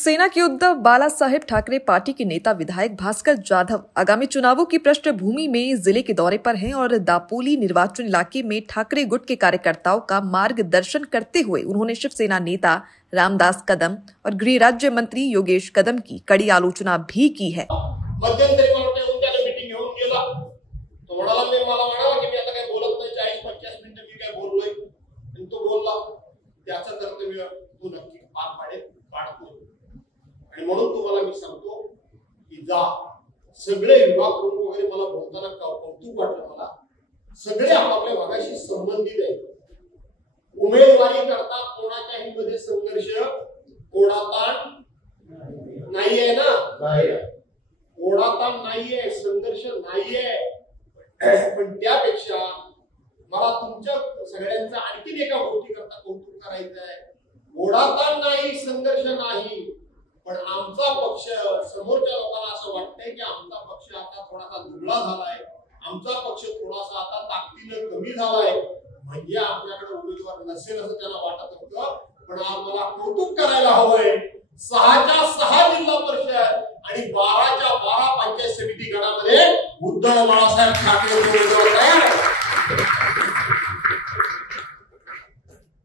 शिवसेना के Uddhav Balasaheb Thackeray party के नेता विधायक भास्कर जाधव आगामी चुनावों की पृष्ठभूमि में जिले के दौरे पर हैं और दापोली निर्वाचन इलाके में ठाकरे गुट के कार्यकर्ताओं का मार्गदर्शन करते हुए उन्होंने शिवसेना नेता रामदास कदम और गृह राज्य मंत्री योगेश कदम की कड़ी आलोचना भी की है। म्हणून तुम्हाला मी सांगतो की जा सगळे विभाग प्रमुख वगैरे मला बोलताना कौतुक वाटलं मला सगळे आपापल्या भागाशी संबंधित आहेत। उमेदवारी करता कोणाच्याही मध्ये संघर्ष कोणाताण नाहीये ना, कोणाताण नाहीये, संघर्ष नाहीये, पण त्यापेक्षा मला तुमच्या सगळ्यांचं आणखी एका गोष्टी करता कौतुक करायचं आहे। कोणाताण नाही, संघर्ष नाही, पण आमचा पक्ष समोरच्या लोकांना असं वाटतंय की आमचा पक्ष आता थोडासा दुबळा झालाय, आमचा पक्ष थोडासा आता ताकदीने कमी झालाय, म्हणजे आपल्याकडे उमेदवार नसेल असं त्यांना वाटत होतं। पण आम्हाला कौतुक करायला हवंय, 6च्या 6 जिल्हा परिषद आणि 12च्या 12 पंचायत समिती गणामध्ये उद्धव बाळासाहेब ठाकरे उमेदवार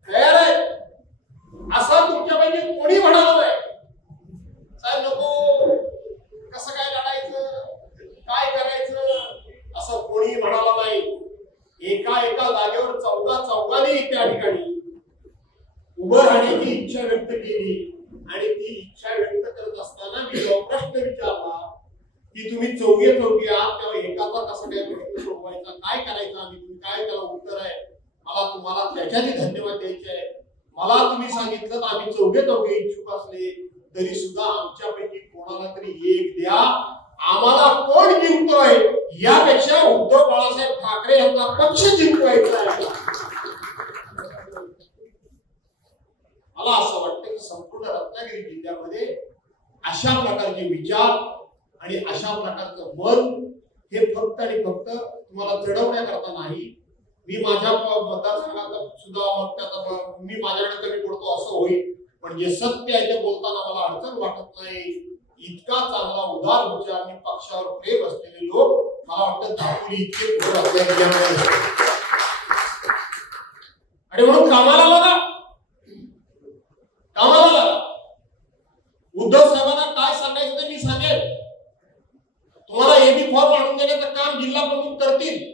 तयार आहे। असं तुमच्यापैकी कोणी म्हणालंय साहेब नको कसं काय लढायचं काय करायचं असं कोणी म्हणाला नाही। एका जागेवर चौघांनी त्या ठिकाणी उभं राहण्याची इच्छा व्यक्त केली आणि ती इच्छा व्यक्त करत असताना मी जो प्रश्न विचारला की तुम्ही चौघे आहात तेव्हा एकाचा कसं काय प्रश्न सोडवायचा, काय करायचं आम्ही, तुम्ही काय त्याला उत्तर आहे, मला तुम्हाला त्याच्याने धन्यवाद द्यायचे आहे। मला तुम्ही सांगितलं आम्ही चौघे इच्छुक असले तरी सुद्धा आमच्यापैकी कोणाला तरी एक द्या, आम्हाला कोण जिंकतोय यापेक्षा उद्धव बाळासाहेब ठाकरे यांचा पक्ष जिंकवायचा आहे। मला असं वाटतं की संपूर्ण रत्नागिरी जिल्ह्यामध्ये अशा प्रकारचे विचार आणि अशा प्रकारचं मन हे फक्त आणि फक्त तुम्हाला चढवण्याकरता नाही। मी माझ्या मतदारसंघात सुद्धा मी माझ्याकडे कमी पडतो असं होईल, पण जे सत्य आहे ते बोलताना मला अडचण वाटत नाही। इतका चांगला उदार विचार आणि पक्षावर प्रेम असलेले लोक मला वाटतं दापोली इतके पुढे असल्याने आणि म्हणून कामाला लागा, कामाला लागा। उद्धव साहेबांना काय सांगायचं ते मी सांगेन, तुम्हाला एबी फॉर्म आणून देण्याचं काम जिल्हा प्रमुख करतील।